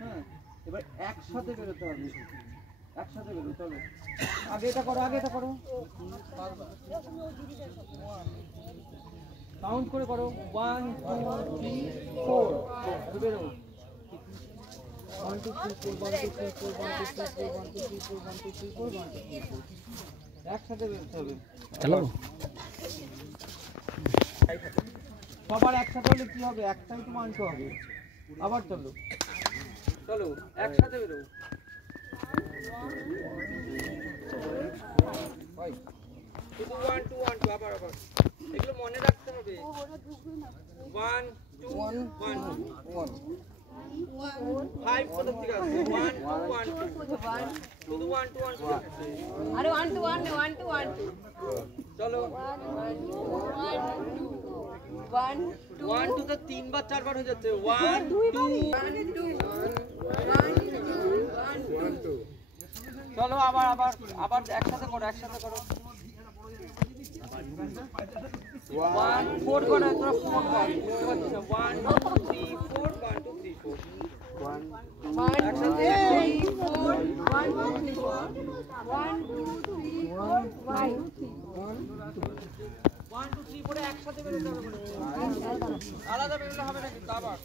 হ্যাঁ এবার একসাথে বেরোতে হবে, একসাথে বেরো। চলো আগে এটা করো, আগে এটা করো, কাউন্ট করে করো। 1 2 3 4 বেরো। 1 2 3 4 1 2 3 4 1 2 3 4 1 2 3 4 1 2 3 4 1 2 3 4 একসাথে বেরোতে হবে। চলো সবার একসাথে হলে কি হবে? একটাই তো মানতে হবে। আবার চলো, চলো একসাথে বেরো। শুধু 1 2 1 2 আবার আবার এগুলো মনে রাখতে হবে। 1 2 1 1 5 কোথা থেকে আসছে? 1 2 1 2 শুধু 1 2 1 2 আসছে। আরে 1 2 1 1 2 1 2 চলো 1 1 2 তো তিনবার চারবার হয়ে যাচ্ছে। 1 2 চলো আবার আবার আবার একসাথে করো, একসাথে করো। 1 4 করে তোরা 4 কর। 1 2 3 4 1 2 3 4 1 একসাথে 4 1 2 3 4 1 2 3 4 5 1 2 3 4 একসাথে বেরোতে হবে বলেছে। আলাদা বেরোলে হবে না কিন্তু আবার